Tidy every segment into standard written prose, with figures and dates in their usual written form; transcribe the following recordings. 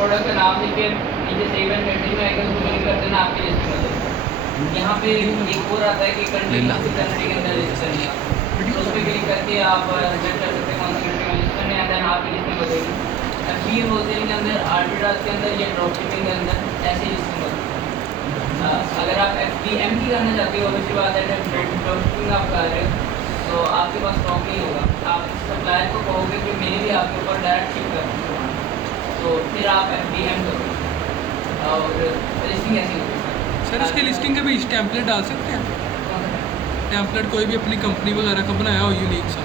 Product का नाम लिख के नीचे सेव एंड कंटिन्यू आएगा, उसको क्लिक कर देना, आपकी लिस्टिंग हो जाएगी। यहाँ पे एक और आता है कि कंट्री के अंदर लिस्ट करनी है, तो उस पर क्लिक करके आप सेट कर सकते हैं कौन सी कंट्री में लिस्ट करनी है, देन आपकी लिस्टिंग हो जाएगी। FBA होलसेल के अंदर, आर्बिट्राज के अंदर या ड्रॉप शिपिंग के अंदर ऐसी लिस्टिंग होती है। अगर आप FBM की करना चाहते हो, उसके बाद ड्रॉप शिपिंग आप कर रहे हो, तो आपके पास स्टॉक नहीं होगा। आप सप्लायर को कहोगे कि मेरे भी आपके ऊपर डायरेक्ट शिप कर, तो फिर आप FBM करो और लिस्टिंग ऐसी होगी। सर इसकी लिस्टिंग के भी टेम्पलेट डाल सकते हैं? टेम्पलेट कोई भी अपनी कंपनी वगैरह का बनाया हो यूनिक सा,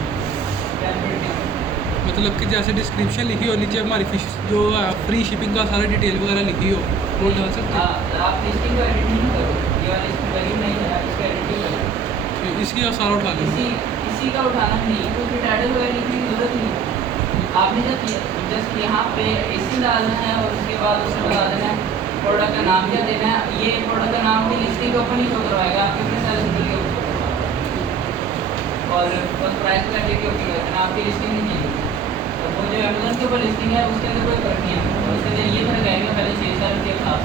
मतलब कि जैसे डिस्क्रिप्शन लिखी हो, नीचे हमारी फिश जो फ्री शिपिंग का सारा डिटेल वगैरह लिखी हो, वो डाल सकते हैं? आप लिस्टिंग को एडिट नहीं करो, ये वाली लिस्टिंग वैल्यू नहीं है, इसका एडिटिंग करो। इसकी सारा उठा लो, इसी का उठाना नहीं, क्योंकि टाइटल वगैरह लिखने की जरूरत नहीं। आपने जस्ट यहाँ पे इसी डालना है और उसके बाद उसमें बता देना है प्रोडक्ट का नाम क्या देना है। ये प्रोडक्ट का नाम भी लिस्टिंग के ऊपर नहीं शो करवाएगा, आपके अपने सेल सिंबल के ऊपर और बस प्राइस का के ऊपर करना, आपकी लिस्टिंग नहीं चाहिए। तो वो जो अमेज़न के ऊपर लिस्टिंग है उसके अंदर कोई फर्क नहीं है, उसके अंदर ये फर्क आएगा पहले 6 साल के खास।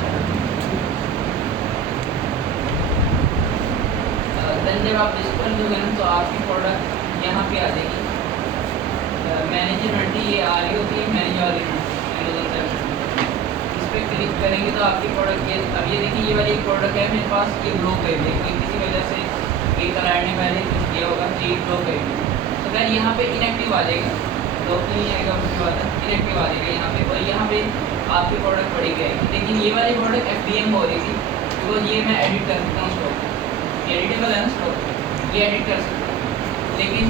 देन जब आप लिस्ट कर दोगे ना, तो आपकी प्रोडक्ट यहाँ पे आ जाएगी। मैनेजमेंट ये आ रही होती है, मैनेज वाली अमेज़न से इस पर क्लिक करेंगे तो आपकी प्रोडक्ट ये, अब ये देखिए ये वाली प्रोडक्ट है मेरे पास, ये ब्लॉक है, कोई किसी वजह से एक क्लाइंट ने पहले कुछ किया होगा तो ये ब्लॉक है, तो फिर यहाँ पे इनएक्टिव आ जाएगा, ब्लॉक नहीं आएगा, उसके बाद इनएक्टिव आ जाएगा यहाँ पे, और यहाँ पे आपकी प्रोडक्ट पड़ी गई। लेकिन ये वाली प्रोडक्ट FBM हो रही थी, बिकॉज ये मैं एडिट कर सकता हूँ स्टॉक, ये एडिटेबल है ना स्टॉक, ये एडिट कर सकता हूँ। लेकिन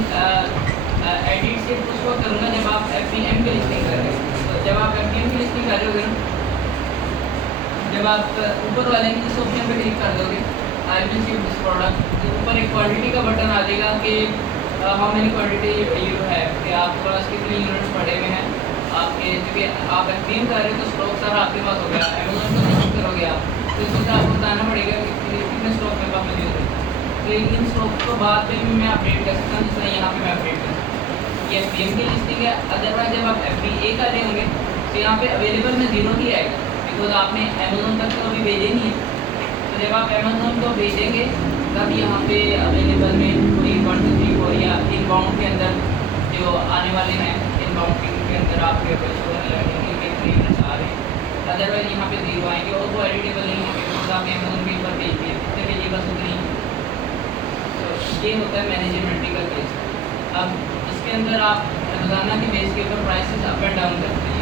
एडिट सिर्फ उस वक्त करूँगा जब आप FBM की लिस्टिंग कर रहे हो। तो जब आप FBM की लिस्टिंग कर रहे होगे ना, जब आप ऊपर वाले की जिस ऑप्शन पे क्लिक कर दोगे, I will ship this product, तो ऊपर एक क्वांटिटी का बटन आ जाएगा कि हाउ मेनी क्वांटिटी यू है, कि आपके पास कितने यूनिट्स पड़े हुए हैं आपके, क्योंकि आप FBM कर रहे हो तो स्टॉक सारा आपके पास होगा। अमेज़न को लिस्ट करोगे आप, तो इसमें आपको बताना पड़ेगा कि कितने स्टॉक मेरे पास मौजूद है। तो इन स्टॉक को बाद में भी मैं अपडेट कर सकता हूँ, जिस तरह यहाँ पे मैं अपडेट कर सकता हूँ। ये FBM की लिस्टिंग है। अदरवाइज जब आप FBA कर रहे होंगे तो यहाँ पे अवेलेबल में 0 ही आएगा, बिकॉज आपने अमेज़न तक तो अभी भेजे नहीं है। तो जब आप अमेज़न को भेजेंगे तब यहाँ पे अवेलेबल में कोई 1 2 3 4 या इनबाउंड के अंदर जो आने वाले हैं, इनबाउंड के अंदर आपके शो लगेंगे कि क्लियरेंस आ रहे हैं। अदरवाइज यहाँ पे 0 आएंगे और वो एडिटेबल नहीं होंगे, बिकॉज आपने अमेज़न के ऊपर भेज दिए, जितने भेजिए बस उतनी। तो ये होता है मैनेजमेंट का केस। अब इसके अंदर आप रोजाना के बेस के ऊपर प्राइसेस अप एंड डाउन करते हैं।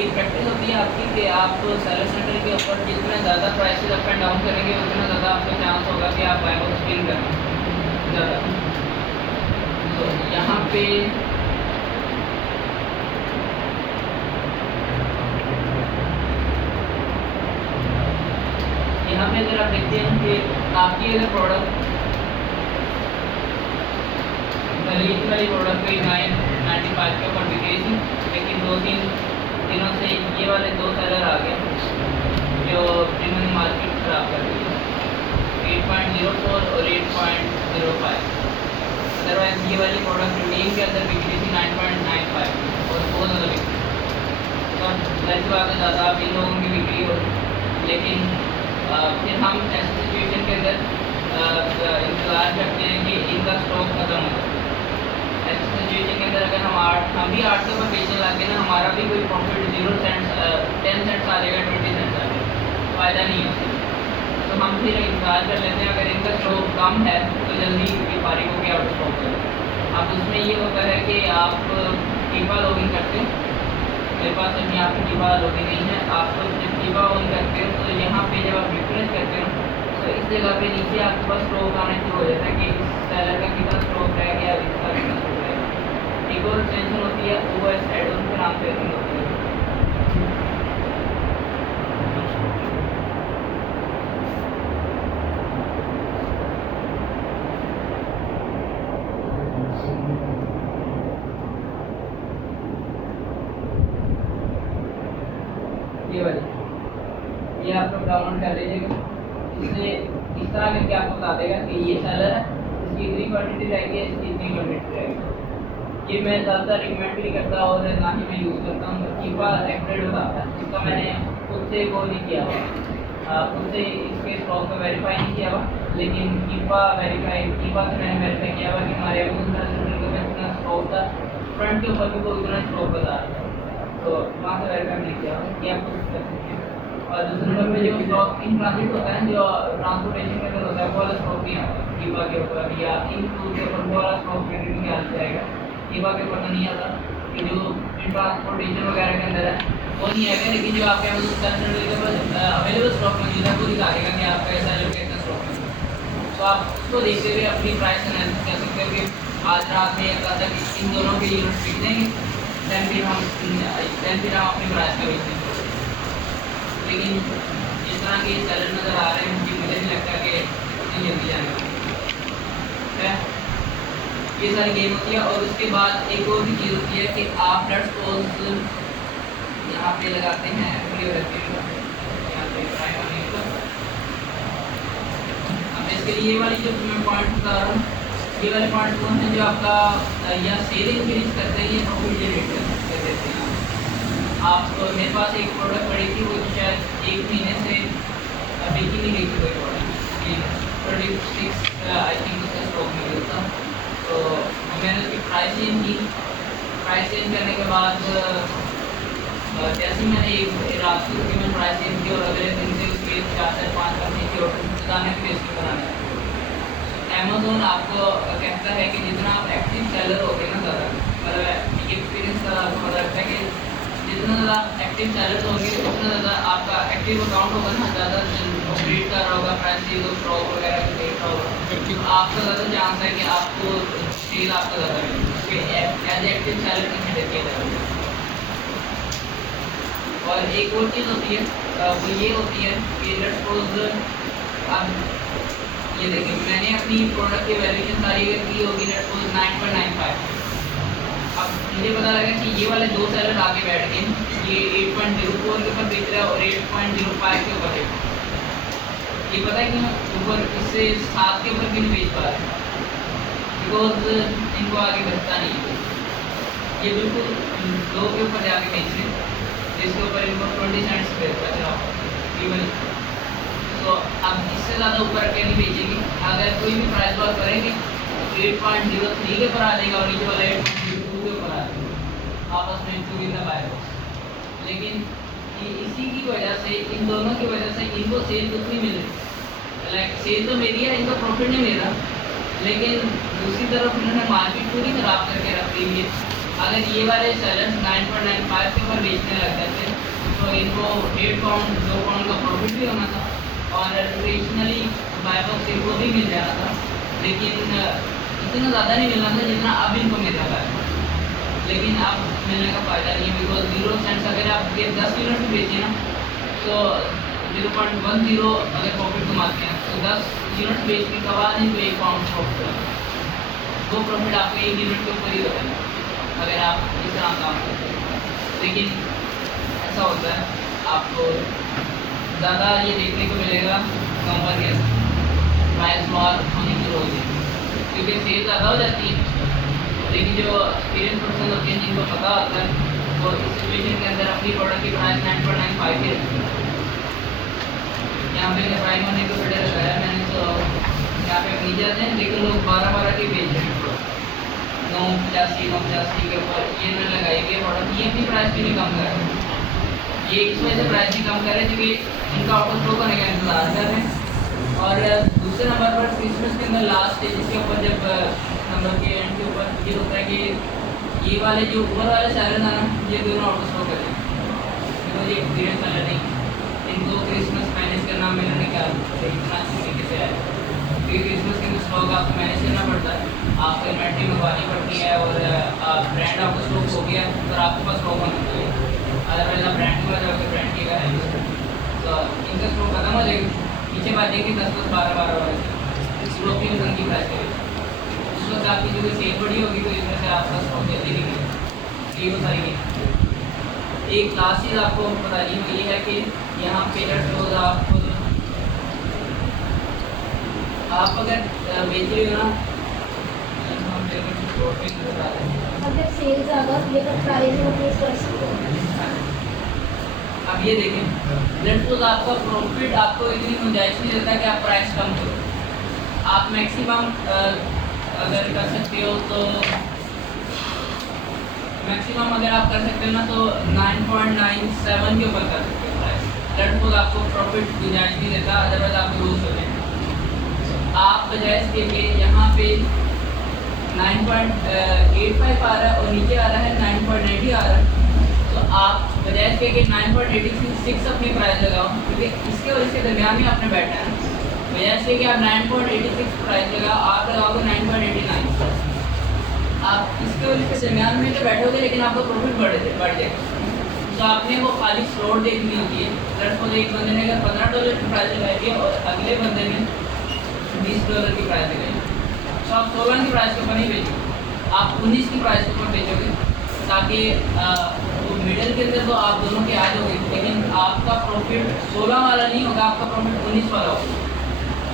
एक प्रैक्टिस होती है आपकी कि आप सेलर सेंटर के ऊपर जितना ज़्यादा प्राइसेस अप एंड डाउन करेंगे उतना ज़्यादा आपका चांस होगा कि आप बाय और स्पिन करें ज़्यादा। तो यहाँ पे अगर आप देखते हैं कि आपकी अगर प्रोडक्ट रीच वाली प्रोडक्ट कोई 995 के ऊपर बिक रही थी, लेकिन 2-3 दिनों से ये वाले 2 सेलर आ गए जो जिन्होंने मार्केट खराब कर दी, 8.04 और 8.05। अदरवाइज ये वाली प्रोडक्ट रिटेल के अंदर बिक रही थी 9.95 और बहुत ज़्यादा बिक रही। तो जाहिर सी बात है ज़्यादा आप इन लोगों की बिक्री हो, लेकिन फिर हम ऐसी सिचुएशन के अंदर इंतज़ार करते हैं कि इनका स्टॉक खत्म हो। ऐसी सिचुएशन के अंदर अगर हम भी 800 पर बेचने लगे ना, हमारा भी कोई प्रॉफिट 0 सेंट्स 10 सेंट्स आ जाएगा, 20 सेंट्स आ जाएगा, फ़ायदा नहीं है। तो हम फिर इंतज़ार कर लेते हैं, अगर इनका स्टॉक कम है तो जल्दी व्यापारी को क्या आउट स्टॉक करें। अब उसमें ये होता है कि आप कीपा लॉगिन करते हैं, मेरे पास अभी यहाँ पे कीपा लॉगिन नहीं है। आप जब कीपा ऑन करते हो तो यहाँ पे जब आप रिफ्रेश करते हो तो इस जगह पे नीचे आपके पास स्टॉक आना शुरू हो जाता है कि इस सेलर का कितना स्टॉक रह गया, इसका कितना स्टॉक रह गया। एक और एक्सटेंशन होती है OS एड ऑन के नाम से होती है। ये वाली ये आप लोग डाउनलोड कर लीजिएगा। इससे इस तरह करके आपको बता देगा कि ये सेलर है, इसकी इतनी क्वांटिटी रहेगी, इसकी इतनी क्वांटिटी रहेगी। ये मैं ज़्यादातर रिकमेंड नहीं करता और ना ही मैं यूज़ करता हूँ। कीपा रेफरेड होता है, इसका मैंने खुद से वो नहीं किया हुआ, खुद से इसके स्टॉक को वेरीफाई नहीं किया हुआ, लेकिन कीपा से मैंने वेरीफाई किया हुआ कि हमारे अमेज़न में इतना स्टॉक था, फ्रंट के ऊपर भी वो इतना स्टॉक बता रहा था, तो वहाँ से वेरीफाई नहीं किया हुआ कि आप कुछ कर सकते हैं। और दूसरे नंबर पे जो स्टॉक इन ट्रांजिट होता है, जो ट्रांसपोर्टेशन के अंदर होता है, वो वाला स्टॉक नहीं आता कीपा के ऊपर, या इन टूल के ऊपर वो वाला स्टॉक क्रेडिट में आ जाएगा। कीपा के ऊपर तो नहीं आता कि जो इन ट्रांसपोर्टेशन वगैरह के अंदर है वो नहीं आएगा, लेकिन जो आपके अवेलेबल स्टॉक मौजूद है वो दिखाएगा कि आपका ऐसा जो कितना स्टॉक है। तो आप उसको देखते हुए अपनी प्राइस एनालिसिस कर सकते हो कि आज रात में या कल तक इन दोनों के यूनिट बिक देंगे, then फिर हम अपनी प्राइस का बेचते हैं। लेकिन जिस तरह के सेलर नज़र आ रहे हैं मुझे नहीं लगता कि इतनी जल्दी जाएगा। है ये सारी गेम होती है। और उसके बाद एक और भी चीज़ होती है कि आप लेट्स सपोज यहाँ पे लगाते हैं यहाँ पे ट्राई करने को। अब इसके लिए ये वाली जो मैं पॉइंट बता रहा हूँ, ये वाले पॉइंट कौन है जो आपका या सेल इंक्रीज करते हैं या प्रॉफिट जनरेट कर देते हैं। आप मेरे पास एक प्रोडक्ट पड़ी थी, वो शायद 1 महीने से बिकी नहीं गई थी कोई प्रोडक्ट, 36 आई थिंक उसका स्टॉक नहीं गया था। तो मैंने उसकी प्राइस चेंज की, प्राइस चेंज करने के बाद जैसे ही मैंने एक रात को मैंने प्राइस चेंज की और अगले दिन से उसके 4 से 5% की ऑर्डर बताने के लिए उसको बनाना है। अमेज़ोन आपको कहता है कि जितना आप एक्टिव सेलर होते हैं ना ज़्यादा, मतलब एक्सपीरियंस का आपको पता लगता है कि जितना ज़्यादा एक्टिव सेलर होंगे उतना ज़्यादा आपका एक्टिव अकाउंट होगा ना, ज़्यादा ऑपरेट कर रहा होगा, प्राइस स्टॉक वगैरह को देख रहा होगा, तो आपका ज़्यादा चांस है कि आपको सेल आपका ज़्यादा मिलेगा एज एक्टिव सेलर कंसिडर किया जाएगा। और एक और चीज़ होती है वो ये होती है कि लेट्स सपोज अब ये देखिए मैंने अपनी प्रोडक्ट की वैल्यूएशन सारी की होगी लेट्स सपोज 9.95। अब मुझे पता लगा कि ये वाले दो सेलर आगे बैठ गए, ये 8.04 के ऊपर बेच रहा है और 8.05 के ऊपर बेच रहा है। ये पता है कि ऊपर इससे 7 के ऊपर भी नहीं बेच पा रहे बिकॉज इनको आगे बचता नहीं है। ये बिल्कुल 2 के ऊपर जाके बेच रहे हैं जिसके ऊपर इनको 20 सेंट्स बच रहा केवल। तो अब इससे ज़्यादा ऊपर के नहीं बेचेंगे। अगर कोई भी प्राइस वॉर करेंगे 8.03 के ऊपर आ जाएगा और नीचे वाला 8.02 के ऊपर आ जाएगा, आपस में टू इन द बाय। लेकिन इसी की वजह से, इन दोनों की वजह से इनको सेल कुछ नहीं मिल रही। लाइक सेल तो मेरी है, इनको प्रॉफिट नहीं मिल रहा, लेकिन दूसरी तरफ इन्होंने मार्केट पूरी ख़राब करके रख दी है। अगर ये वाले सेलर्स 9.95 के ऊपर बेचने लग जाते तो इनको 1.5 पाउंड 2 पाउंड का प्रॉफिट भी होना था और ट्रेडिशनली बायबॉक्स इनको भी मिल जाना था, लेकिन इतना ज़्यादा नहीं मिलना था जितना अब इनको मिल रहा है। लेकिन अब मिलने का फ़ायदा नहीं है बिकॉज 0 सेंट्स अगर आप ये 10 यूनिट भी बेचिए ना तो 0.10 अगर प्रॉफिट कमाते हैं तो 10 यूनिट बेचने के बाद इनको 1 पाउंड प्रॉफिट होगा। वो प्रॉफिट आपको 1 यूनिट के ऊपर ही होता है अगर आप इस तरह काम करते हैं। लेकिन ऐसा होता है आपको ज़्यादा ये देखने को मिलेगा कंपनी के प्राइस वॉर होने की रोज है क्योंकि सेल ज़्यादा हो जाती है। लेकिन जो एक्सपीरियंस पर्सन होते हैं जिनको पता होता है वो इस सिचुएशन के अंदर अपनी प्रोडक्ट की प्राइस 9.95 की रखती है। यहाँ पे प्राइस होने को पड़े लगाया मैंने, तो यहाँ पे नीचे जाते हैं लेकिन लोग 12 के बेच रहे हैं 9.85 के ऊपर ये मैंने लगाई गई प्रोडक्ट, ये अपनी प्राइस भी नहीं कम कर रहे। ये इस वजह से प्राइस भी कम कर रहे हैं क्योंकि इनका ऑटो स्टॉक होने का इंतजार कर रहे हैं। और दूसरे नंबर पर क्रिसमस के अंदर लास्ट स्टेज के ऊपर जब नंबर के एंड के ऊपर ये होता है कि ये वाले जो ऊपर वाले सेलर था ना ये दोनों ऑटो स्टॉक कर रहे हैं बिकॉज ये एक्सपीरियंस सेलर नहीं, इनको क्रिसमस मैनेज करना मैंने क्या इतना अच्छी तरीके से आया क्योंकि क्रिसमस के अंदर स्टॉक आपको मैनेज करना पड़ता है, आपको इन्वेंट्री मंगवानी पड़ती है और ब्रांड आपका स्टॉक हो गया और आपके पास स्टॉक होना चाहिए, अदरवाइज आप ब्रांड के बाद जाकर ब्रांड की है तो इनका स्टॉक खत्म हो जाएगा। पीछे बात देखिए 10-12 वाले स्टॉक की इंसान की प्राइस करेगी उस वक्त आपकी जो सेल बड़ी होगी तो इसमें से आपका स्टॉक जल्दी निकलेगा। ये वो सारी नहीं। एक लास्ट चीज़ आपको बता दी हुई है कि यहाँ पे रोज आप अगर बेच रहे हो ना जब सेल ज़्यादा होती है तब प्राइस इंक्रीज कर सकते हैं। अब ये देखें, लेट्स सपोज आपका प्रॉफिट आपको इतनी गुंजाइश नहीं देता कि आप प्राइस कम करो। आप मैक्सिमम अगर कर सकते हो तो मैक्सिमम अगर आप कर सकते हो ना तो 9.97 के ऊपर कर सकते हो प्राइस। लेट्स सपोज आपको प्रॉफिट गुंजाइश नहीं देता, अदरवाइज आपको लूज हो जाए। आप बजाय इसके कि यहाँ पे 9.85 आ रहा है और नीचे आ रहा है 9.90 आ रहा है, तो आप बजाय इसके कि 9.86 अपनी प्राइस लगाओ, क्योंकि इसके और इसके दरमियान में आपने बैठना है। बजाय इसके कि आप 9.86 प्राइस लगाओ, आप लगाओगे 9.89। आप इसके और इसके दरमियान में तो बैठोगे लेकिन आपका प्रॉफिट बढ़ जाएगा। तो आपने वो खाली फ्लोर देखनी होती है। लेट्स सपोज एक बंदे ने अगर $15 की प्राइस लगाई है और अगले बंदे ने $20 की प्राइस लगाई, तो आप 16 की प्राइस के ऊपर नहीं बेचोगे, आप 19 की प्राइस के ऊपर बेचोगे, ताकि वो मिडल के अंदर तो आप दोनों के आ जाओगे, लेकिन आपका प्रॉफिट 16 वाला नहीं होगा, आपका प्रॉफिट 19 वाला होगा।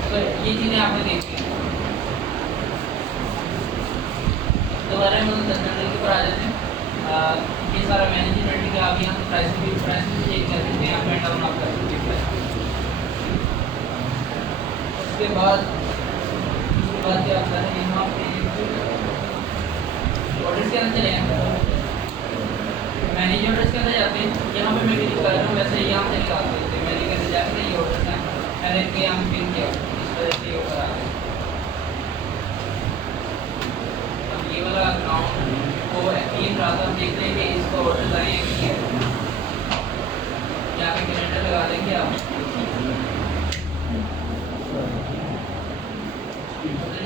तो ये चीज़ें आपने देखी हैं। दोबारा हम जनरल के ऊपर आ जाते हैं। ये सारा मैनेजमेंट का आप यहाँ से प्राइस भी चेक कर सकते हैं, आप डाउन आप कर सकते हैं। उसके बाद क्या होता है, यहाँ पे ऑर्डर्स के अंदर चले जाएंगे, मैनेज ऑर्डर्स के अंदर जाते हैं। यहाँ पे मैं क्लिक कर रहा हूँ, वैसे यहाँ से निकाल सकते हैं। मैंने के अंदर जाकर ये ऑर्डर्स हैं, मैंने के यहाँ पिन किया, इस वजह से ये ऊपर आ गया। ये वाला अकाउंट को FPM रहा था, देख लें कि इसको ऑर्डर आए हैं कि यहाँ पे कैलेंडर लगा देंगे आप।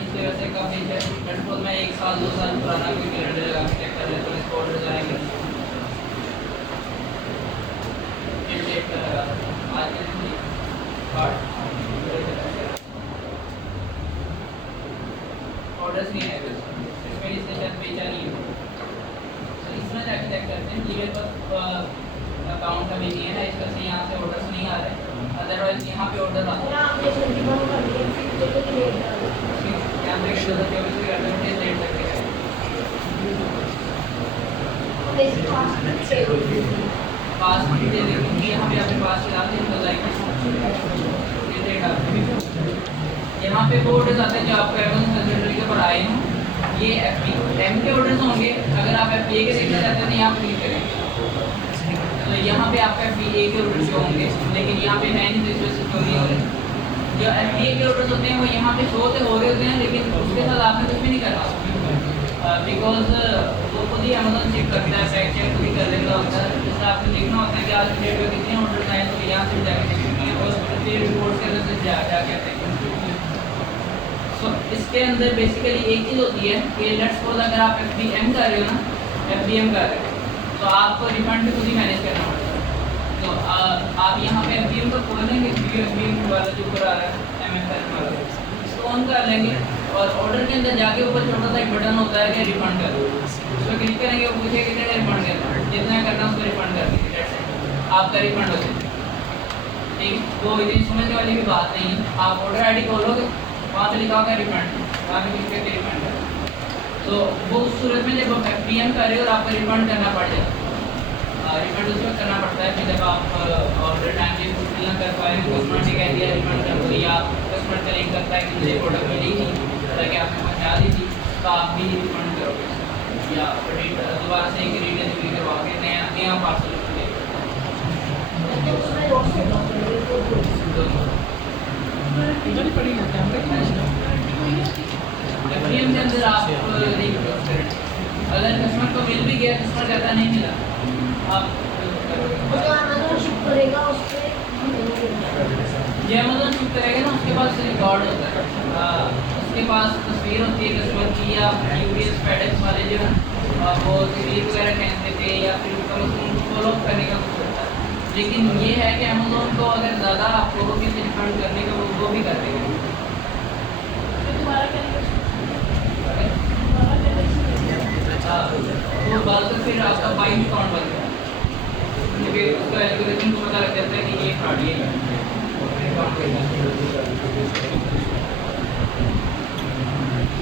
इससे वैसे काफ़ी है, मैं 1 साल 2 साल पुराना कोई कैलेंडर लगा के चेक कर लेता हूँ, इसको ऑर्डर आएंगे। डेट का लगा आज के दिन ऑर्डर्स नहीं आए, इसमें शायद बेचा नहीं है। तो इसमें जाके चेक करते हैं, ईमेल पर अकाउंट अभी नहीं है ना, इस वजह से यहाँ से ऑर्डर्स नहीं आ रहे। अदरवाइज यहाँ पे ऑर्डर आते हैं। यहाँ पे पास दे देंगे, यहाँ पे अपने पास चला दें, यहाँ पे वो ऑर्डर्स आते हैं जो आपको एमेज़न कंसल्टेंट के ऊपर आए हैं। ये एम के ऑर्डर्स होंगे। अगर आप FBA के देखना चाहते हैं तो यहाँ क्लिक करें, तो यहाँ पे आपका FBA के ऑर्डर शो होंगे, लेकिन यहाँ पे है नहीं, तो इस वजह से शो नहीं हो रहे। जो FBA के ऑर्डर्स होते हैं वो यहाँ पे शो तो हो रहे होते हैं, लेकिन उसके साथ आपने कुछ भी नहीं करना, बिकॉज वो खुद ही अमेज़न चेक करता है, फैक्ट चेक खुद ही कर लेता होता है। जैसे आपको देखना होता है कि आज की डेट में कितने ऑर्डर्स आए, तो यहाँ से जाकर चेक करनी है और फिर रिपोर्ट के अंदर से जाके आते हैं। तो इसके अंदर बेसिकली एक चीज़ होती है कि लेट्स सपोज अगर आप FBM कर रहे हो ना, FBM कर रहे हो, तो आपको रिफंड भी खुद ही मैनेज करना पड़ता है। तो आप यहाँ पे FBM को खोल लेंगे, FBM वाला जो ऊपर आ रहा है MFN वाला, इसको ऑन कर लेंगे और ऑर्डर के अंदर जाके ऊपर छोटा सा एक बटन होता है कि रिफंड कर दो, उस पर क्लिक करेंगे, वो पूछेगा कितने रिफंड करना है, जितना करना उसको रिफंड कर देंगे, आपका रिफंड हो जाएगा। ठीक, तो इतनी समझने वाली भी बात नहीं है। आप ऑर्डर ID खोलोगे, वहाँ पे लिखा होगा रिफंड, वहाँ पे क्लिक करके रिफंड कर, तो वो उस सूरत में जब आप FBM कर रहे हो और आपको रिफंड करना पड़ जाएगा। रिफंड उस वक्त करना पड़ता है कि जब आप ऑर्डर टाइम से फुलफिल ना कर पाए, कस्टमर ने कह दिया रिफंड कर दो, या कस्टमर क्लेम करता है कि मुझे प्रोडक्ट मिली नहीं, ताकि आपने पहुँचा दी थी, तो आप भी रिफंड करोगे या दोबारा से एक रिडिलीवरी करवा के नया पार्सल इधर ही पड़ी है कैमरे की FBM के अंदर आप नहीं करें। अगर कस्टमर को मिल भी गया, कस्टमर कहता नहीं मिला, आप जो अमेज़न शिप करेगा उस पर जो अमेज़न शिप करेगा ना, उसके पास रिकॉर्ड होता है, उसके पास तस्वीर होती है कस्टमर की, या UPS FedEx वाले जो है वो तस्वीर वगैरह कहते थे, या फिर उनको फॉलो अप करने का कुछ होता है। लेकिन ये है कि अमेज़न को अगर ज़्यादा आप लोगों के रिफंड करने का वो भी कर देंगे। तो बाद में फिर आपका बाइंग अकाउंट बन गया, क्योंकि उसका एल्गोरिथम को पता लग जाता है कि ये फ्रॉड है।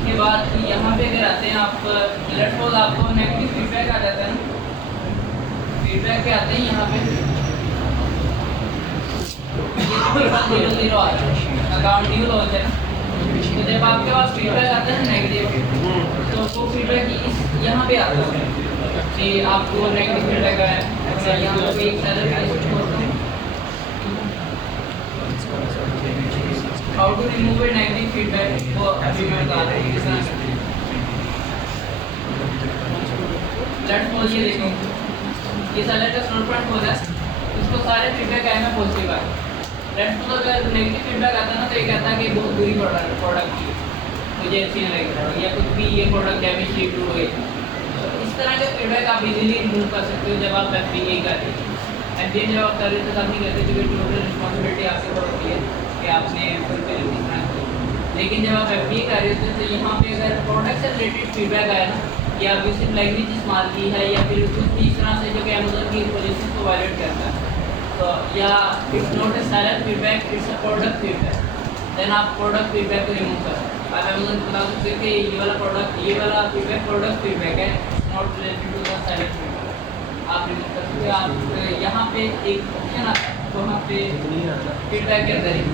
उसके बाद यहाँ पे अगर आते हैं आप, लेट्स सपोज आपको नेगेटिव फीडबैक आ जाता है ना, फीडबैक पे आते हैं यहाँ पे ये 0 आ रहा है, अकाउंट न्यू लॉन्च है ना। तो जब आपके पास फीडबैक आता है नेगेटिव, तो वो फीडबैक इस यहाँ पे आता है कि आपको नेगेटिव फीडबैक आया है। अच्छा, यहाँ पे एक seller how to remove a negative feedback, वो अभी मैं बता रही हूँ किस तरह से। लेट्स सपोज ये देखो, ये सैलर का स्टोर पॉइंट हो जाए, उसको सारे फीडबैक आए ना पॉजिटिव आए। लेट्स सपोज अगर नेगेटिव फीडबैक आता है ना, तो ये कहता है कि बहुत बुरी प्रोडक्ट की, मुझे अच्छी नहीं लगी, या कुछ भी ये प्रोडक्ट डैमेज शीट हो गई। तो इस तरह के फीडबैक आप इजीली रिमूव कर सकते हो जब आप FBA कर रहे हो। FBA जब आप कर रहे हो तो आप नहीं करते, क्योंकि टोटल रिस्पॉन्सिबिलिटी आपके ऊपर होती है कि आपने फुलफिल किस तरह की। लेकिन जब आप FBA कर रहे होते तो यहाँ पे अगर प्रोडक्ट से रिलेटेड फीडबैक आया ना, या अब्यूसिव लैंग्वेज इस्तेमाल की है, या फिर कुछ भी इस तरह से जो कि अमेज़न की पॉलिसी को वायलेट करता है, तो या it's not a seller feedback, it's a product feedback, then आप प्रोडक्ट फीडबैक को रिमूव कर सकते हैं। आप अमेज़न को बता सकते हैं कि ये वाला फीडबैक प्रोडक्ट फीडबैक है, not related to the seller feedback. आप रिमूव कर सकते हैं। आप यहाँ पे एक ऑप्शन आता है, वहाँ पे फीडबैक के अंदर ही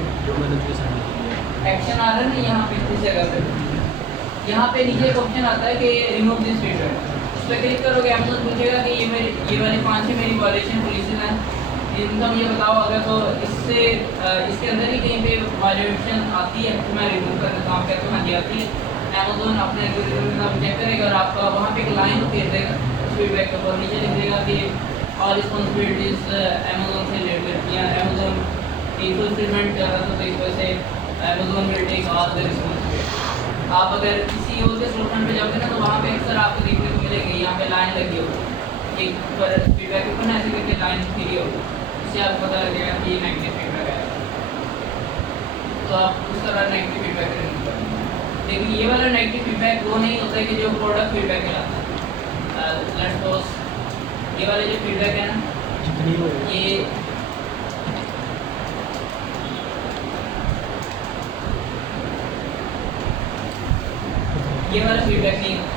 एक्शन आ रहा है ना, यहाँ पे इस जगह पे, यहाँ पे नीचे एक ऑप्शन आता है कि रिमूव दिस फीडबैक। उस पर क्लिक करोगे, अमेज़न पूछेगा कि ये वाली 5 मेरी वायलेशन पॉलिसी है, इनका मुझे बताओ। अगर तो इससे इसके अंदर ही कहीं पे वायलेशन आती है तो मैं रिमूव कर देता हूँ, कहते हैं हाँ जी आती है। अमेज़न अपने एल्गोरिथम चेक करेगा और आपका वहाँ पे एक लाइन दे देगा फीडबैक के ऊपर, नीचे लिख देगा कि ऑल रिस्पॉन्सिबिलिटीज अमेज़न से रिलेटेड, या अमेज़न की फुलफिलमेंट कर रहा था तो इस वजह से Amazon will take all the responsibility. आप अगर किसी और के स्टोर पे जाओगे ना, तो वहाँ पे अक्सर आपको देखने को मिलेगी, यहाँ पे लाइन लगी होगी, एक पर फीडबैक ऊपर ना ऐसे करके लाइन फिरी होगी, उससे आपको पता लगेगा कि ये नेगेटिव फीडबैक है। तो आप उस तरह नेगेटिव फीडबैक रिमूव करें। लेकिन ये वाला नेगेटिव फीडबैक वो नहीं होता है कि जो प्रोडक्ट फीडबैक कहलाता है। लेट्स सपोज ये वाले जो फीडबैक है ना, ये वाला फीडबैक नहीं होता।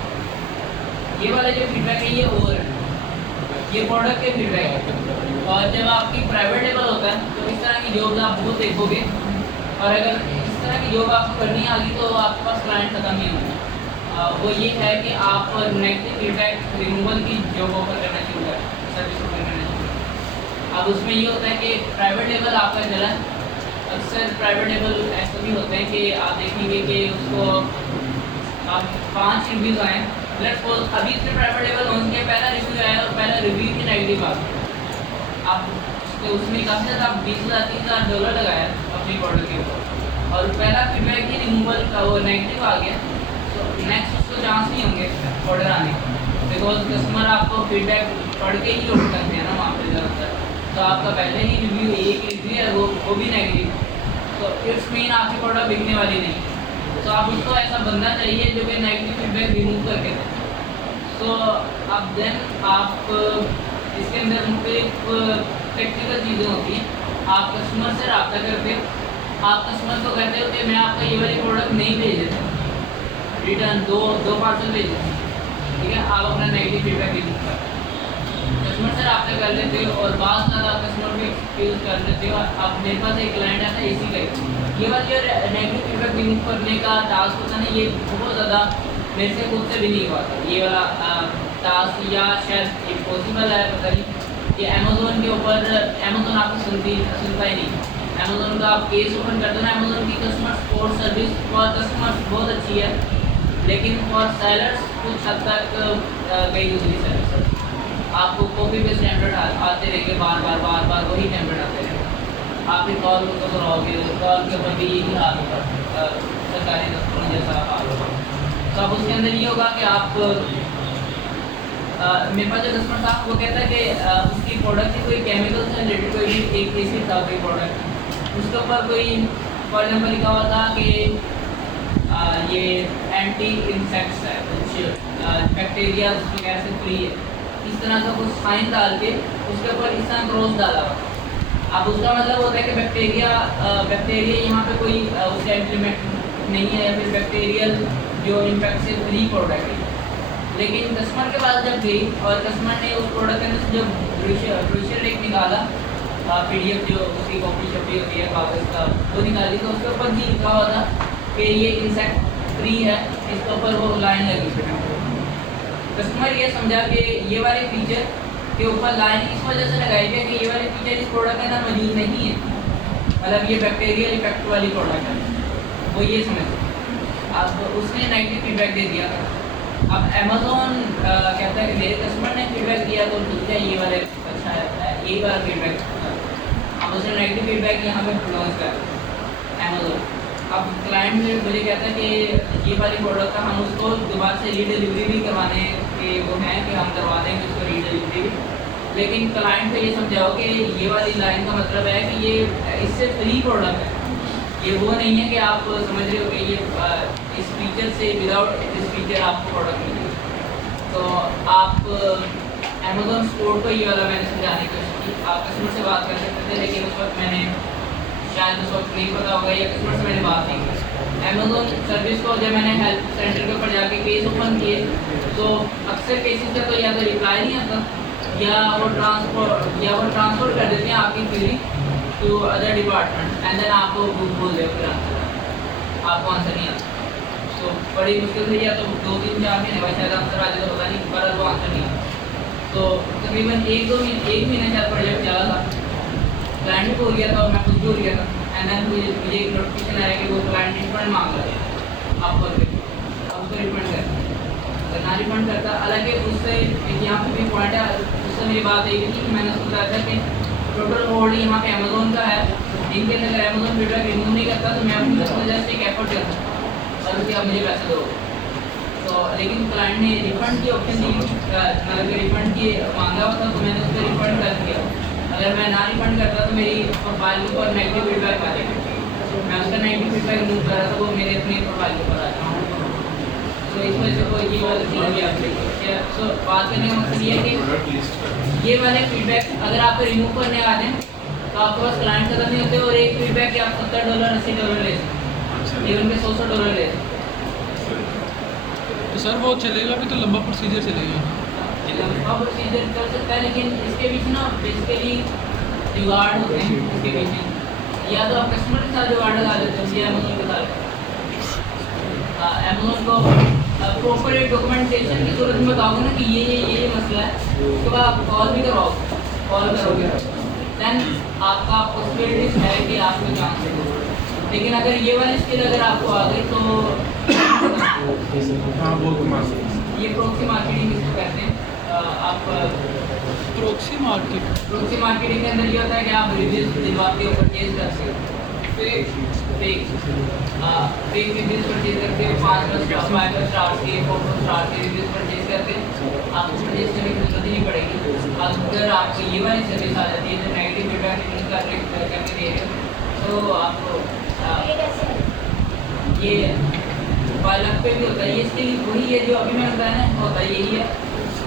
ये वाला जो फीडबैक है ये ओवर है, ये प्रोडक्ट के फीडबैक है। और जब आपकी प्राइवेट लेवल होता है तो इस तरह की जॉब आप वो देखोगे, और अगर इस तरह की जॉब आपको करनी आ गई तो आपके पास क्लाइंट खत्म नहीं होगा। वो ये है कि आप नेगेटिव फीडबैक रिमूवल की जॉब ऑफर करना शुरू करें, सर्विस ऑफर करना शुरू करें। अब उसमें ये होता है कि प्राइवेट लेवल आपका चला, अक्सर प्राइवेट लेवल ऐसे भी होते हैं कि आप देखेंगे कि उसको आप 5 रिव्यूज़ आए, लेट्स सपोज अभी इसने प्राइवेट लेवल लॉन्च किया, पहला रिव्यू आया और पहला रिव्यू की नेगेटिव आ गई। आप तो उसमें काफ़ी ज़्यादा आप $20,000-30,000 लगाया अपनी प्रोडक्ट के ऊपर, और पहला फीडबैक ही रिमूवल का वो नेगेटिव आ गया, तो नेक्स्ट उसको चांस नहीं होंगे ऑर्डर आने के, बिकॉज कस्टमर आपको फीडबैक पढ़ के ही ऑर्डर करते हैं ना वहाँ पर ज़्यादातर। तो आपका पहले ही रिव्यू एक रिव्यू है वो भी नेगेटिव, तो इट्स मीन आपकी प्रोडक्ट बिकने वाली नहीं। तो आप उसको ऐसा बंदा चाहिए जो कि नेगेटिव फीडबैक रिमूव करके दे। तो अब देन आप इसके अंदर मुख्तलिफ टेक्निकल चीज़ें होती हैं। आप कस्टमर से रब्ता करते हो, आप कस्टमर को कहते हो कि मैं आपका ये वाली प्रोडक्ट नहीं भेज देता, रिटर्न दो पार्सल भेज देते, ठीक है। आप अपना नेगेटिव फीडबैक रिमूव करते हो, कस्टमर से रब्ता कर लेते हो, और बाद ज़्यादा कस्टमर को एक्सक्यूज़ कर लेते हो। आप मेरे पास एक क्लाइंट है ना इसी का, ये वाली जो नेगेटिव फीडबैक रिमूव करने का टास्क होता है ना, ये बहुत ज़्यादा मेरे से खुद से भी नहीं हुआ था ये वाला टास्क, या शायद ये पॉसिबल है पता नहीं। ये अमेज़ोन के ऊपर, अमेज़ोन आपको सुनता ही नहीं। अमेज़ोन का आप केस ओपन करते हो ना, अमेज़ोन की customer support service for customers बहुत अच्छी है, लेकिन फॉर सेलर्स कुछ हद तक गई दूसरी सर्विस। आपको कॉपी पेस्ट टेम्पलेट आते रहेंगे, बार बार वही टेम्पलेट आते रहेंगे। आप फिर कॉल को कराओगे, कॉल के ऊपर भी यही हाल होगा, सरकारी दफ्तरों जैसा हाल होगा। तो अब उसके अंदर ये होगा कि आप मेरे पास जो कस्टमर था वो कहता है कि उसकी प्रोडक्ट की कोई केमिकल से रिलेटेड कोई भी एक एसिड था कोई प्रोडक्ट, उसके ऊपर कोई फॉर एग्जाम्पल लिखा हुआ था कि ये एंटी इंसेक्ट्स है, कुछ बैक्टीरिया वगैरह से फ्री है, इस तरह का कुछ साइन डाल के उसके ऊपर इस तरह क्रॉस डाला हुआ। अब उसका मतलब होता है कि बैक्टीरिया यहाँ पे कोई उसका इम्प्लीमेंट नहीं है, या फिर बैक्टीरियल जो इनफैक्ट से फ्री प्रोडक्ट है। लेकिन कस्टमर के पास जब गई और कस्टमर ने उस प्रोडक्ट के अंदर जो ब्रोशर एक निकाला, PDF जो उसकी कॉपी छपी होती है कागज़ का, वो निकाली तो उसके ऊपर भी लिखा हुआ था कि ये इंसेक्ट फ्री है, इसके ऊपर वो लाइन लगी। कस्टमर ये समझा कि ये वाले फीचर के ऊपर लाइन इस वजह से लगाई गई कि ये वाले फीचर इस प्रोडक्ट के अंदर मौजूद नहीं है, मतलब ये बैक्टीरियल इफेक्ट वाली प्रोडक्ट है, वो ये समझ। अब उसने नेगेटिव फीडबैक दे दिया। अब अमेज़ॉन कहता है कि मेरे कस्टमर ने फीडबैक दिया तो ठीक है, ये वाले अच्छा है, एक बार फीडबैक। अब उसने नेगेटिव फीडबैक यहाँ पे लॉन्च कर अमेज़ॉन। अब क्लाइंट मुझे कहता है कि ये वाली प्रोडक्ट का हम उसको दोबारा से रीडिलीवरी भी करवाने के वो हैं कि हम करवा देंगे उसको रीडिलीवरी भी, लेकिन क्लाइंट को ये समझाओ कि ये वाली लाइन का मतलब है कि ये इससे फ्री प्रोडक्ट है, ये वो नहीं है कि आप समझ रहे हो कि ये इस फीचर से विदाउट दिस फीचर आपको प्रोडक्ट मिलेगी। तो आप अमेज़ॉन स्टोर को ये वाला मैंने समझाने की कोशिश की। आप कस्टमर से बात कर सकते थे, लेकिन उस वक्त मैंने शायद उस वक्त नहीं पता होगा या कस्टमर से मैंने बात नहीं की। अमेज़ॉन सर्विस को जब मैंने हेल्प सेंटर के ऊपर जाके केस ओपन किए तो अक्सर केसेस का तो या तो रिप्लाई नहीं आता या वो ट्रांसफर कर देते हैं आपकी query to other department and then आपको बोल दे फिर आपको आंसर नहीं आता। तो बड़ी मुश्किल से या तो 2-3-4 महीने बाद शायद आंसर आ जाए, तो पता नहीं, पर वो आंसर नहीं आता। तो तकरीबन 1 महीने शायद प्रोजेक्ट चला था, क्लाइंट भी भूल गया था और मैं खुद भी भूल गया था। एंड देन मुझे एक नोटिफिकेशन आया कि वो क्लाइंट रिफंड मांग रहा है आपको, अब उसको रिफंड करता अगर ना रिफंड करता। हालांकि उससे यहाँ पे भी पॉइंट है, उससे मेरी बात यही थी कि मैंने उसको बताया था कि टोटल होल्ड यहाँ पे अमेज़ॉन का है, इनके अगर अमेज़ॉन फीडबैक रिमूव नहीं करता तो मैं अपनी तरफ से जस्ट एक एफर्ट करता और उसके आप मुझे पैसे दो। तो लेकिन क्लाइंट ने रिफंड की ऑप्शन दी, मतलब रिफंड की मांगा हुआ था तो मैंने उसको रिफंड कर दिया। अगर मैं ना रिफंड करता तो मेरी प्रोफाइल के ऊपर नेगेटिव फीडबैक आ जाएगा, मैं उसका नेगेटिव फीडबैक रिमूव कर रहा था, वो मेरे अपनी प्रोफाइल के ऊपर आ जाएगा। तो इस वजह से वो ये वाला चीज़ भी आपसे सो बात करने का मकसद ये है कि ये वाले फीडबैक अगर आप रिमूव करने आ जाएँ तो आपके पास क्लाइंट खत्म नहीं होते, और एक फीडबैक के आप $70 $80 ले सकते, इवन के $100 ले सकते। तो सर वो चलेगा भी तो लंबा प्रोसीजर चलेगा, लंबा प्रोसीजर चल सकता है, लेकिन इसके पीछे ना बेसिकली जुगाड़ होते हैं। इसके पीछे या तो आप कस्टमर के साथ जुगाड़ लगा लेते हो या अमेज़ॉन के साथ। अमेज़ॉन को प्रॉपर एक डॉक्यूमेंटेशन की जरूरत में बताओगे ना कि ये मसला है, उसके बाद आप कॉल भी कॉल करोगे, दैन आपका पॉसिबिलिटीज है कि आपको चांस है। लेकिन अगर ये वाली स्किल अगर आपको आ गई तो ये प्रॉक्सी मार्केटिंग इसको कहते हैं। आप प्रॉक्सी मार्केटिंग के अंदर ये होता है कि आप रिव्यूज दिलवाते हो, परचेज करते हो, फेक रिव्यूज परचेज करते हो, 5 स्टार के 4 स्टार के रिव्यूज परचेज करते हो, आपको परचेज करने की जरूरत ही नहीं पड़ेगी। अगर आपको ये वाली सर्विस आ जाती है जो नेगेटिव फीडबैक करके दे रहे हो तो आपको ये पायलट पे भी होता है, ये इसके लिए वही है जो अभी मैंने बताया ना, होता है यही है।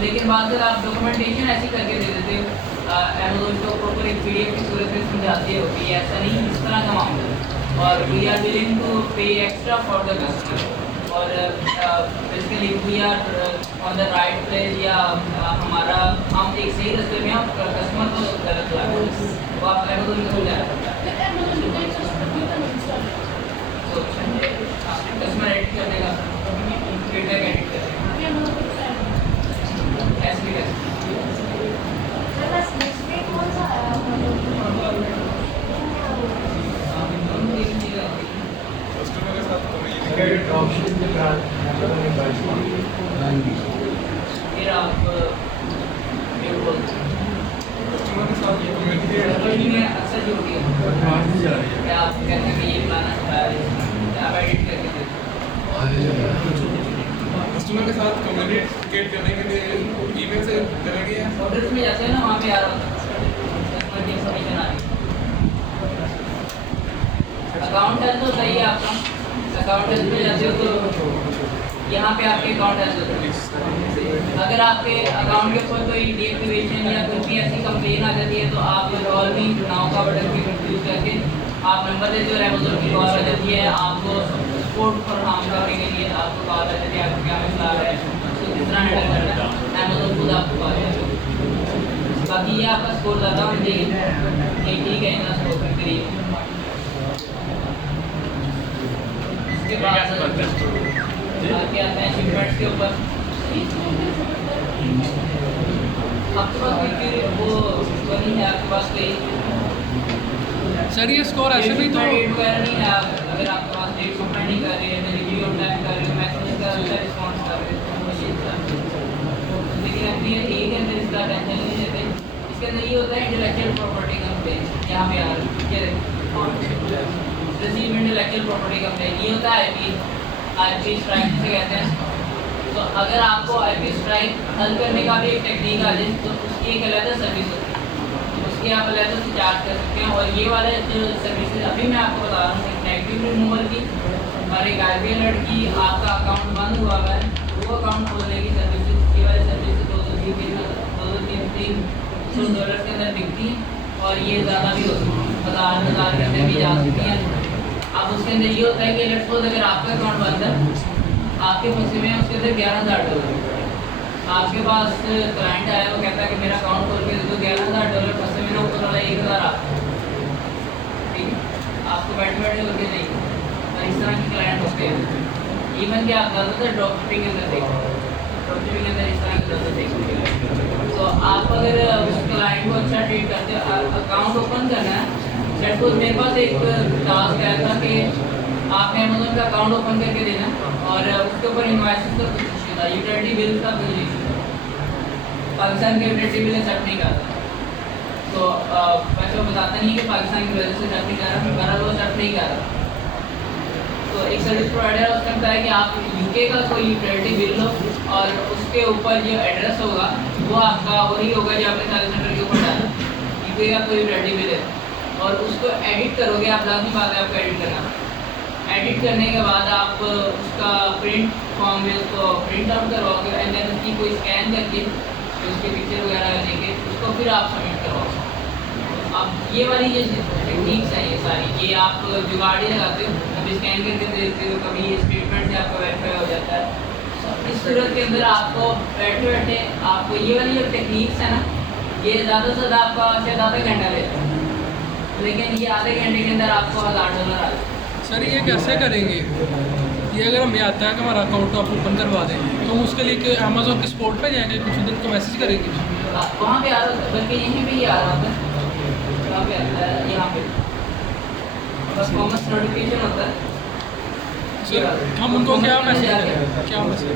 लेकिन बाद अगर आप डॉक्यूमेंटेशन ऐसी करके दे देते हो, अमेज़ॉन को प्रॉपर एक PDF की सूरत में समझाते हो कि ऐसा नहीं, इस तरह का मामला है और we are willing to pay extra for the customer, और basically we are on the right place, या हमारा हम एक सही रास्ते में हम कस्टमर को गलत ला रहे हैं, वो आप अमेज़ॉन को समझा कस्टमर एडिट करने का, फीडबैक एडिट करने का, ऐसे भी कर फिर आप अक्सर जो होती है आप कहते हैं कि ये प्लान अच्छा है, आप एडिट करके देते कस्टमर के साथ कम्युनिकेट करने के लिए ईमेल से करेंगे या ऑर्डर्स में जाते हैं ना, वहाँ पे आ रहा होता है कस्टमर की इन्फॉर्मेशन आ रही है। अकाउंट हेल्थ तो सही है आपका, अकाउंट हेल्थ में जाते हो तो यहाँ पे आपके अकाउंट हेल्थ होता है। अगर आपके अकाउंट के ऊपर कोई डीएक्टिवेशन या कुछ भी ऐसी कंप्लेन आ जाती है तो आप कॉल भी नाउ का बटन भी यूज़ करके आप नंबर देते हो, अमेज़ॉन की कॉल आ जाती है, आपको एक्सपोर्ट फराहम करने के लिए आपको कहा जाता है कि आपको क्या मसला आ रहा है, उसको किस तरह हैंडल करना है, अमेज़न खुद आपको कहा जाएगा। बाकी ये आपका स्कोर ज़्यादा होना चाहिए, ठीक है इतना स्कोर के करीब। उसके बाद आगे आते हैं शिपमेंट्स के ऊपर। आपके पास कोई वो नहीं है, आपके पास कोई सर ये स्कोर ऐसे भी तो डेट वगैरह नहीं है। अगर आपके पास डेट सबमिट नहीं कर रहे हैं, डिलीवरी ऑन टाइम कर रहे हो, मैसेज का अच्छा रिस्पॉन्स कर रहे हो, तो ये सब। लेकिन अभी ये के अंदर इसका टेंशन नहीं लेते। इसके अंदर ये होता है इंटेलेक्चुअल प्रॉपर्टी कंप्लेन, यहाँ पे आ रहा है रिसीव इंटेलेक्चुअल प्रॉपर्टी कंप्लेन। ये होता है आईपी स्ट्राइक जिसे कहते हैं। तो अगर आपको आईपी स्ट्राइक हल करने का भी एक टेक्निक आ जाए तो उसकी एक अलग सर्विस होती है, उसकी आप अलग से चार्ज कर सकते हैं। और ये वाले जो सर्विसेज अभी मैं आपको बता रहा हूँ, नेगेटिव रिमूवल की और एक आईपी अलर्ट की, आपका अकाउंट बंद हुआ है वो अकाउंट खोलने की सर्विसेज, ये वाली सर्विसेज $200-300 के अंदर बिकती हैं और ये ज़्यादा भी होती है, हज़ार के अंदर भी जा सकती हैं। अब उसके अंदर ये होता है कि लेट्स सपोज अगर आपका अकाउंट बंद है, आपके फंसे में उसके अंदर $11,000, आपके पास क्लाइंट आया, वो कहता है कि मेरा अकाउंट खोल के दे दो, $11,000 फंसे में, ऊपर वाला 1,000 आता है, ठीक है, आपको बैठे बैठे होके नहीं। और इस तरह के क्लाइंट होते हैं। इवन कि आप ज़्यादातर ड्रॉप शिपिंग के अंदर देखो, ड्रॉप शिपिंग के अंदर इस तरह के ज़्यादा देखो। तो आप अगर उस क्लाइंट को अच्छा ट्रीट करते हो, अकाउंट ओपन करना है, सपोज मेरे पास एक टास्क आया था कि आपने अमेज़न का अकाउंट ओपन करके देना और उसके ऊपर इनवॉइसेस का कुछ इशू था, यूटिलिटी बिल का कुछ इशू था, पाकिस्तान के यूटिलिटी बिल एक्सेप्ट नहीं करता। तो वैसे वो बताता नहीं कि पाकिस्तान की वजह से एक्सेप्ट नहीं कर रहा, बहरहाल वो एक्सेप्ट नहीं कर रहा। तो एक सर्विस प्रोवाइडर उसका कहता है कि आप यूके का कोई यूटिलिटी बिल लो और उसके ऊपर जो एड्रेस होगा वो आपका वही होगा जो आपने सर्विस सेंटर के ऊपर डाला, यूके का कोई यूटिलिटी बिल है, और उसको एडिट करोगे आप, लाजमी बात है आपको एडिट करना। एडिट करने के बाद आप उसका प्रिंट फॉर्म में उसको प्रिंट आउट करवाओगे एंड देन उसकी कोई स्कैन करके उसके पिक्चर वगैरह लेके उसको फिर आप सबमिट करवाओगे। अब ये वाली जो टेक्निक्स हैं ये सारी, ये आप जुगाड़ ही लगाते हो, कभी स्कैन करके देते हो, कभी स्टेटमेंट से आपका वेरीफाई हो जाता है। इस सूरत के अंदर आपको बैठे बैठे आपको ये वाली जो टेक्निक्स है ना, ये ज़्यादा से ज़्यादा आपका शायद आधा घंटा लेता है, लेकिन ये आधे घंटे के अंदर आपको $1,000 आ जाए। सर ये कैसे करेंगे? ये अगर हमें आता है कि हमारा अकाउंट आप ओपन करवा दें तो हम उसके लिए अमेज़न के सपोर्ट पे जाएंगे, कुछ दिन को मैसेज करेंगे वहाँ पे आ रहा था, बल्कि यहीं पे ही आ रहा था, वहाँ पे आता है, यहाँ पे परफॉर्मेंस नोटिफिकेशन होता है। सर हम उनको क्या मैसेज करें, क्या मैसेज?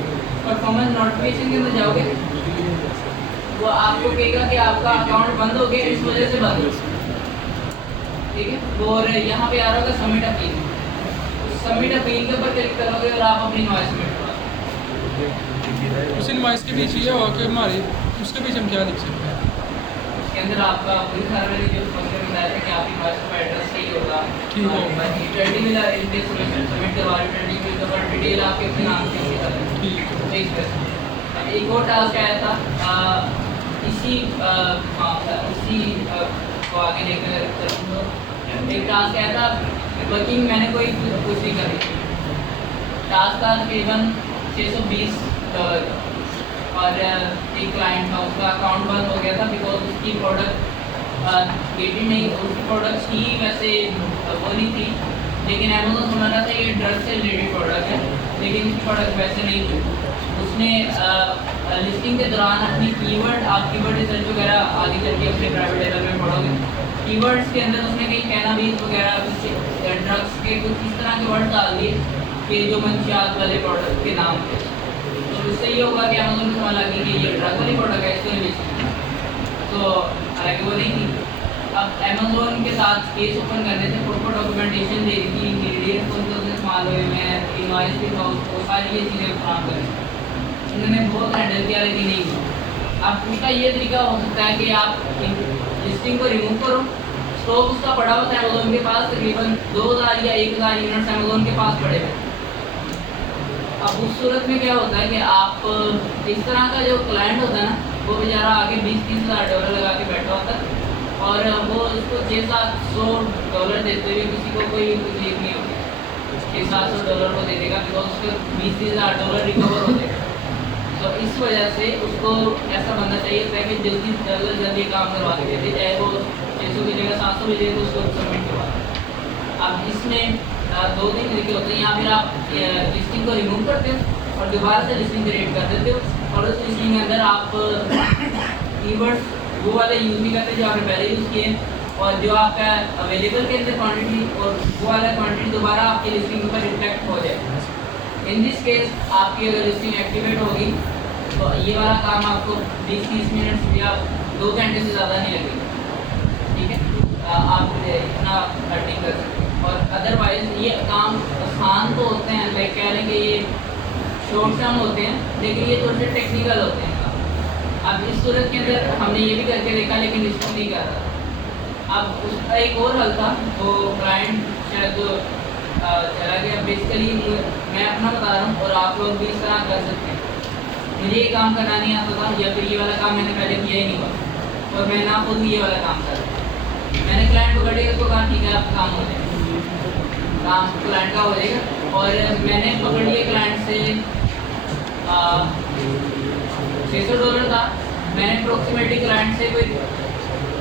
परफॉर्मेंस नोटिफिकेशन के अंदर जाओगे, वो आपको कहेगा कि आपका अकाउंट बंद हो गया, इस वजह से बंद हो, ठीक है। और यहाँ पे आ रहा होगा सबमिट अपील, सबमिट अपील के ऊपर क्लिक करोगे और आप अपनी नॉइस सबमिट करोगे। उस इनवॉइस के बीच ये होगा कि हमारे उसके बीच हम क्या लिख सकते हैं? उसके अंदर आपका पूरी सारे जो फंक्शन बताया था कि आपकी नॉइस का एड्रेस सही होगा, ठीक है। यूटिलिटी बिल सबमिट करवा, यूटिलिटी बिल के ऊपर डिटेल आपके अपने नाम से होगी करनी, ठीक है। एक और टास्क आया था इसी को आगे लेकर चलूँगा। एक टास्क आया था वर्किंग, मैंने कोई कुछ नहीं करी, टास्क था तकरीबन $620 और एक क्लाइंट था, उसका अकाउंट बंद हो गया था बिकॉज उसकी प्रोडक्ट गेटिंग नहीं, उसकी प्रोडक्ट ही वैसे वो नहीं थी, लेकिन अमेज़न सुना रहा था ये ड्रग से रिलेटेड प्रोडक्ट है, लेकिन उसकी प्रोडक्ट वैसे नहीं थी। उसने लिस्टिंग के दौरान अपनी कीवर्ड, आप कीवर्ड रिसर्च वगैरह आगे चल के अपने प्राइवेट लेवल में पढ़ोगे, कीवर्ड्स के अंदर उसने कहीं कैनाबीज वगैरह कुछ ड्रग्स के कुछ इस तरह के वर्ड डाल दिए कि जो मंशियात वाले प्रोडक्ट के नाम थे। तो इससे ये होगा कि अमेज़न को समझ लगी कि ये ड्रग वाली प्रोडक्ट है, इसको नहीं बेचना, तो हालांकि वो नहीं थी। अब अमेज़न के साथ केस ओपन करने से प्रॉपर डॉक्यूमेंटेशन दे रही थी, इंग्रीडियंट कौन कौन से इस्तेमाल हुए हैं, इनवॉइस भी था उसको, सारी ये चीज़ें फराहम करें। उन्होंने बहुत हैंडल किया लेकिन नहीं हुआ। अब उसका ये तरीका हो सकता है कि आप लिस्टिंग को रिमूव करो, स्टॉक उसका पड़ा होता है अमेज़न के पास, तकरीबन 2000 या 1000 यूनिट्स अमेज़न के पास पड़े हुए। अब उस सूरत में क्या होता है कि आप इस तरह का जो क्लाइंट होता है ना, वो बेचारा आगे $20-30 हज़ार लगा के बैठा होता है और वो उसको $600-700 देते हुए किसी को कोई तकलीफ नहीं होती। $700 को दे देगा, बिकॉज उसके $20,000 रिकवर हो जाएगा। तो इस वजह से उसको ऐसा बनना चाहिए ताकि जल्दी काम करवा के देते, चाहे वो 600 की जगह 700 भी दे तो उसको सबमिट करवा दें। अब इसमें 2-3 तरीके होते हैं, या फिर आप लिस्टिंग को रिमूव करते हो और दोबारा से लिस्टिंग क्रिएट कर देते हो, और उस लिस्टिंग के अंदर आप कीवर्ड्स वो वाले यूज़ नहीं करते जो आपने पहले यूज़ किए, और जो आपका अवेलेबल के अंदर क्वांटिटी और वो वाला क्वांटिटी दोबारा आपकी लिस्टिंग के ऊपर रिफ्लेक्ट हो जाए। इन दिस केस आपकी अगर लिस्टिंग एक्टिवेट होगी तो ये वाला काम आपको 20-30 मिनट या 2 घंटे से ज़्यादा नहीं लगेगा, ठीक है। आप इतना अर्निंग कर सकते हैं। और अदरवाइज ये काम आसान तो होते हैं, लाइक कह लें कि ये शॉर्ट टर्म होते हैं, लेकिन ये थोड़े से टेक्निकल होते हैं। अब इस सूरत के अंदर हमने ये भी करके देखा, लेकिन लिस्टिंग नहीं कर रहा। अब उसका एक और हल था, तो क्लाइंट शायद चला गया। बेसिकली मैं अपना बता रहा हूँ और आप लोग भी इस तरह कर सकते हैं। मुझे ये काम करना नहीं आता था, या फिर ये वाला काम मैंने पहले किया ही नहीं हुआ, और मैं ना खुद ये वाला काम कर रहा हूँ। मैंने क्लाइंट को पकड़ उसको कहा ठीक है आपका काम हो जाएगा, काम क्लाइंट का हो जाएगा। और मैंने पकड़ लिया क्लाइंट से $600 था, मैंने अप्रोक्सीमेटली क्लाइंट से कोई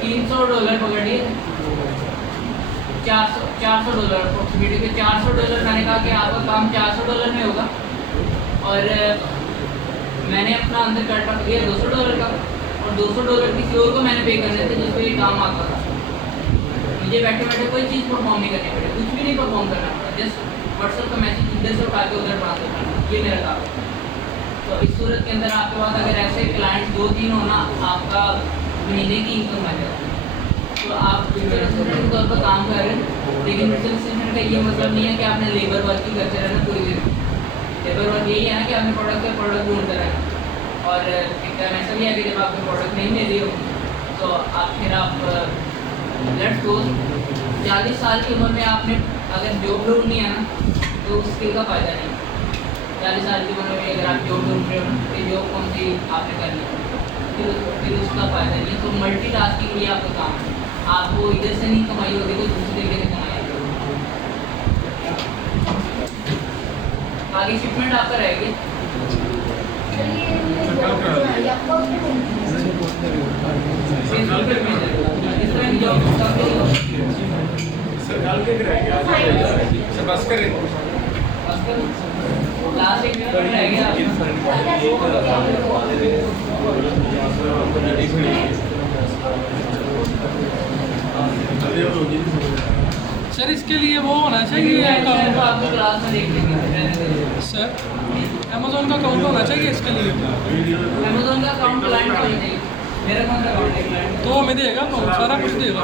$300 पकड़ लिए, $400 अप्रोक्सीमेटली $400 मैंने कहा कि आपका काम $400 में होगा, और मैंने अपना अंदर कट रख दिया $200 का, और $200 किसी और को मैंने पे करने थे जिसको ये काम आता था। मुझे बैठे बैठे कोई चीज़ परफॉर्म नहीं करनी पड़ी, कुछ भी नहीं परफॉर्म करना पड़ा, जस्ट व्हाट्सएप का मैसेज इधर से उठा के उधर ट्रांसफर करना, ये मेरा काम है। तो इस सूरत के अंदर आपके पास अगर ऐसे क्लाइंट 2-3 होना, आपका महीने की इनकम आ जाती है। तो आप डिजिटल असिस्टेंट के तौर पर काम कर रहे हैं, लेकिन डिजिटल असिस्टेंट का ये मतलब नहीं है कि आपने लेबर वर्क ही करते रहना पूरी दिन। लेबर वर्क यही है ना कि आपने प्रोडक्ट ढूंढते रहना, और एक टाइम ऐसा भी है कि जब आपको प्रोडक्ट नहीं मिल रही हो तो फिर आप लेट्स सपोज 40 साल की उम्र में आपने अगर जॉब ढूंढनी है ना, तो उस स्किल का फ़ायदा नहीं। 40 साल की उम्र में अगर आप जॉब ढूंढ रहे हो ना, तो जॉब कौन सी आपने करनी है, फिर उसका फ़ायदा नहीं। तो मल्टीटास्किंग ये आपका काम है, आपको इधर से नहीं कमाई होगी तो दूसरी तरीके से कमाई होगी। आगे शिपमेंट आपका रहेगी। सरकार के रहेगा सर, बस करें लास्ट एक मिनट रह गया। सर इसके लिए वो होना चाहिए अकाउंट, आपकी क्लास में देख लेंगे सर अमेज़ॉन का अकाउंट होना चाहिए इसके लिए। अमेज़ॉन का अकाउंट क्लाइंट होना चाहिए, मेरा कौन सा अकाउंट है क्लाइंट? तो हमें देगा, तो सारा कुछ देगा।